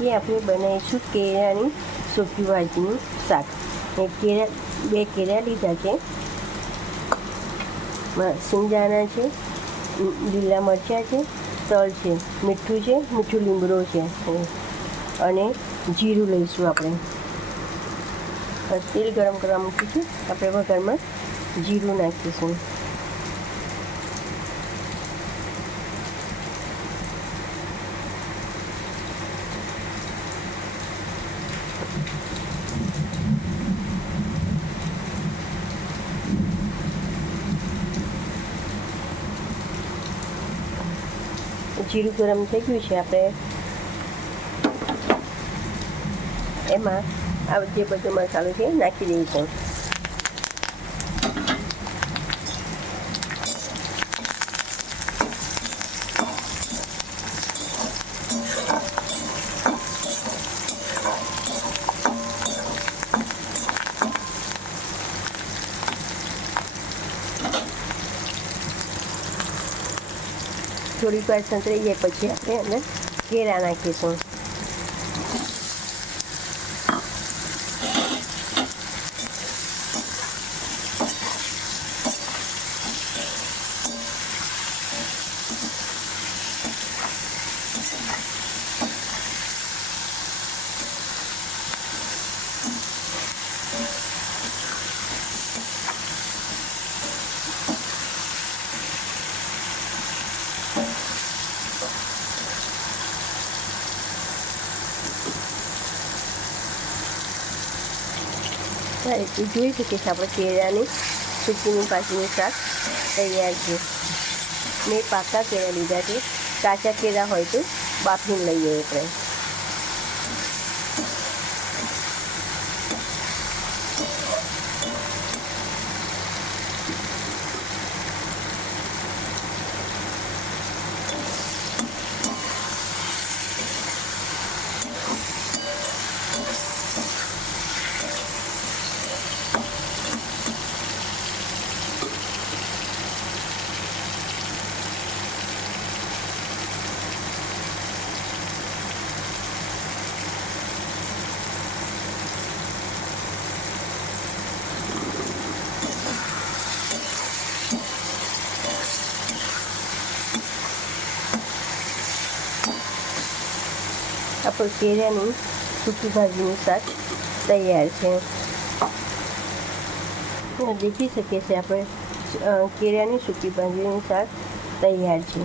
આજે આપણે બનાવીશું કેળાની સૂકી ભાજીનું શાક. બે કેળા લીધા છે, સિંગદાણા છે, લીલા મરચાં છે, તલ છે, મીઠું છે, મીઠું લીમડો છે અને જીરું લઈશું. આપણે તેલ ગરમ કરવા મૂકીશું. આપણે વઘારમાં જીરું નાખીશું. જીરું ગરમ થઈ ગયું છે. આપણે એમાં આ જે બધો મસાલો છે નાખી દઈશું. થોડીક વાર સંતળાઈ જાય પછી આપણે અંદર કેળા નાખીશું. જોઈ શકીએ છીએ આપણે કેળાની સૂકીની પાછળનું શાક તૈયાર છે. મેં પાકા કેળા લીધા છે. કાચા કેળા હોય તો બાફીને લઈએ આપણે. આપણું કેળાની સૂકી ભાજીનું શાક તૈયાર છે. દેખી શકીએ છીએ આપણે કેળાની સૂકી ભાજીનું શાક તૈયાર છે.